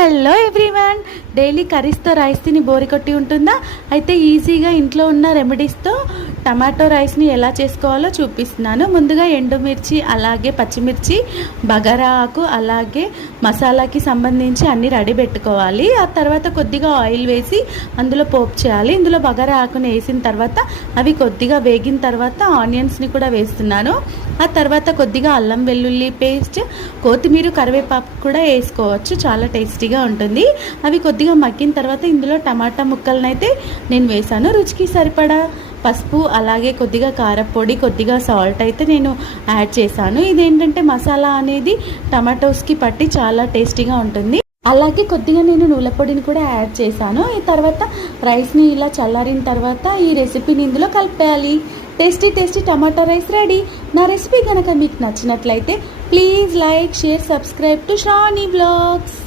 Hello everyone, daily కర్రీస్తో rice తిని బోరి కొట్టి ఉంటుందా? అయితే ఈజీగా ఇంట్లో ఉన్న రెమెడీస్తో టమాటో రైస్ని ఎలా చేసుకోవాలో చూపిస్తున్నాను. ముందుగా ఎండుమిర్చి, అలాగే పచ్చిమిర్చి, బగారా ఆకు, అలాగే మసాలాకి సంబంధించి అన్నీ రెడీ పెట్టుకోవాలి. ఆ తర్వాత కొద్దిగా ఆయిల్ వేసి అందులో పోపు చేయాలి. ఇందులో బగారా ఆకుని వేసిన తర్వాత అవి కొద్దిగా వేగిన తర్వాత ఆనియన్స్ని కూడా వేస్తున్నాను. ఆ తర్వాత కొద్దిగా అల్లం వెల్లుల్లి పేస్ట్, కొత్తిమీర, కరివేపాకు కూడా వేసుకోవచ్చు, చాలా టేస్టీగా ఉంటుంది. అవి కొద్దిగా మగ్గిన తర్వాత ఇందులో టమాటా ముక్కలను అయితే నేను వేసాను. రుచికి సరిపడా పసుపు, అలాగే కొద్దిగా కారపొడి, కొద్దిగా సాల్ట్ అయితే నేను యాడ్ చేశాను. ఇదేంటంటే మసాలా అనేది టమాటోస్కి పట్టి చాలా టేస్టీగా ఉంటుంది. అలాగే కొద్దిగా నేను నువ్వుల పొడిని కూడా యాడ్ చేశాను. ఈ తర్వాత రైస్ని ఇలా చల్లారిన తర్వాత ఈ రెసిపీని ఇందులో కలిపేయాలి. Tasty tasty tomato rice ready. నా రెసిపీ కనుక మీకు నచ్చినట్లయితే please like, share, subscribe to Shravani vlogs.